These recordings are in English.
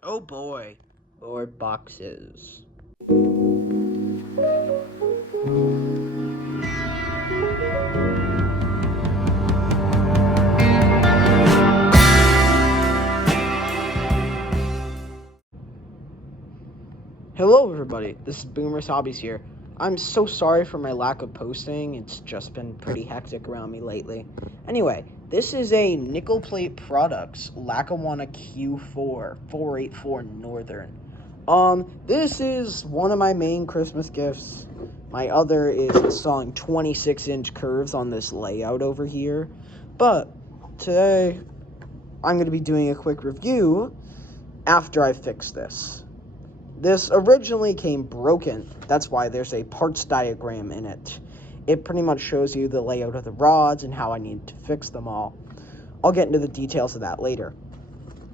Oh boy. Board boxes. Hello, everybody. This is Boomer's Hobbies here. I'm so sorry for my lack of posting. It's just been pretty hectic around me lately. Anyway, this is a Nickel Plate Products Lackawanna Q4 484 Northern. This is one of my main Christmas gifts. My other is installing 26-inch curves on this layout over here. But today, I'm going to be doing a quick review after I fix this. This originally came broken. That's why there's a parts diagram in it. It pretty much shows you the layout of the rods and how I need to fix them all. I'll get into the details of that later.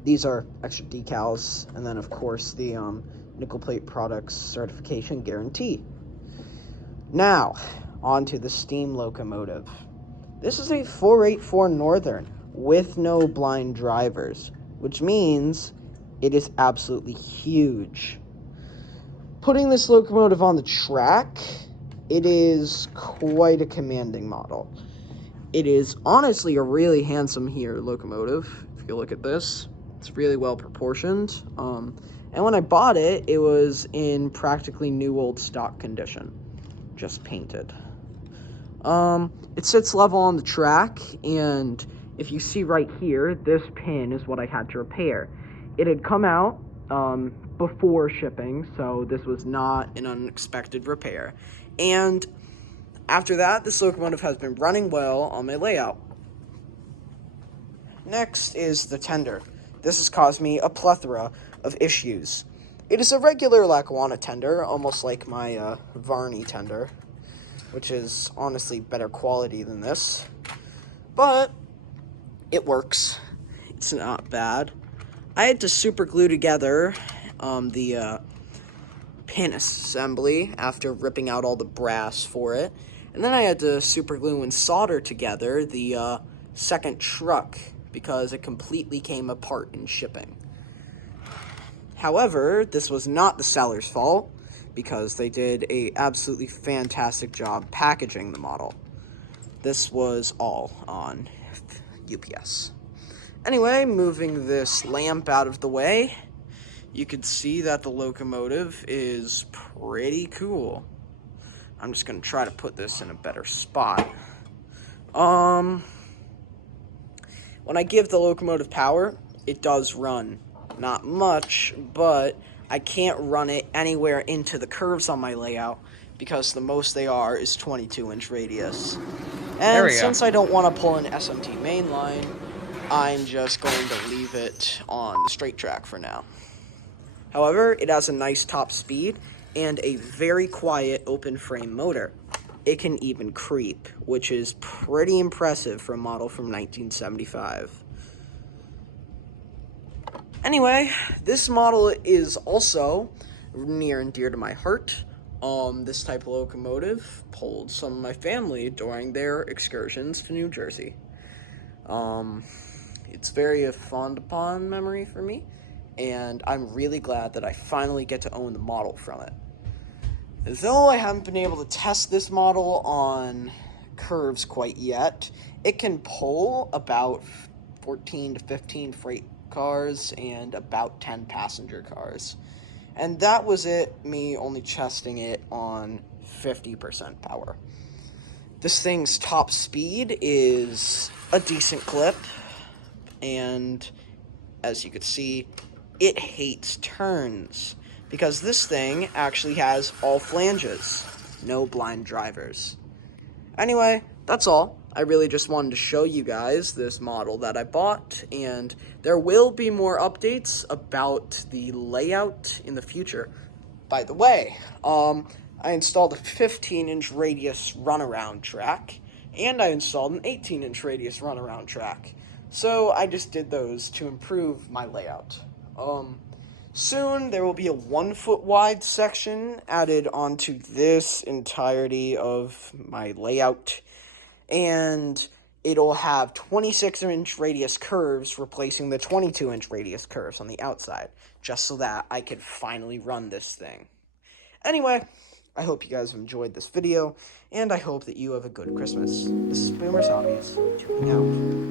These are extra decals, and then of course the Nickel Plate Products certification guarantee. Now, on to the steam locomotive. This is a 484 Northern with no blind drivers, which means it is absolutely huge. Putting this locomotive on the track, it is quite a commanding model. It is honestly a really handsome locomotive. If you look at this, it's really well proportioned. And when I bought it, it was in practically new old stock condition, just painted. It sits level on the track, and if you see right here, this pin is what I had to repair. It had come out before shipping, so this was not an unexpected repair. And after that, this locomotive has been running well on my layout. Next is the tender. This has caused me a plethora of issues. It is a regular Lackawanna tender, almost like my Varney tender, which is honestly better quality than this. But it works. It's not bad. I had to super glue together the pin assembly after ripping out all the brass for it. And then I had to super glue and solder together the second truck because it completely came apart in shipping. However, this was not the seller's fault because they did a absolutely fantastic job packaging the model. This was all on UPS. Anyway, moving this lamp out of the way, you can see that the locomotive is pretty cool. I'm just going to try to put this in a better spot. When I give the locomotive power, it does run. Not much, but I can't run it anywhere into the curves on my layout because the most they are is 22-inch radius. There And we go. since I don't want to pull an SMT mainline, I'm just going to leave it on the straight track for now. However, it has a nice top speed and a very quiet open frame motor. It can even creep, which is pretty impressive for a model from 1975. Anyway, this model is also near and dear to my heart. This type of locomotive pulled some of my family during their excursions to New Jersey. It's very a fond upon memory for me, and I'm really glad that I finally get to own the model from it. Though I haven't been able to test this model on curves quite yet, it can pull about 14 to 15 freight cars and about 10 passenger cars. And that was me only testing it on 50% power. This thing's top speed is a decent clip, and as you can see, it hates turns because this thing actually has all flanges, no blind drivers. Anyway, that's all. I really just wanted to show you guys this model that I bought, and there will be more updates about the layout in the future. By the way, I installed a 15-inch radius runaround track, and I installed an 18-inch radius runaround track. So I just did those to improve my layout. Soon there will be a 1 foot wide section added onto this entirety of my layout. And it'll have 26-inch radius curves replacing the 22-inch radius curves on the outside, just so that I could finally run this thing. Anyway, I hope you guys have enjoyed this video, and I hope that you have a good Christmas. This is Boomer's Hobbies, tuning out.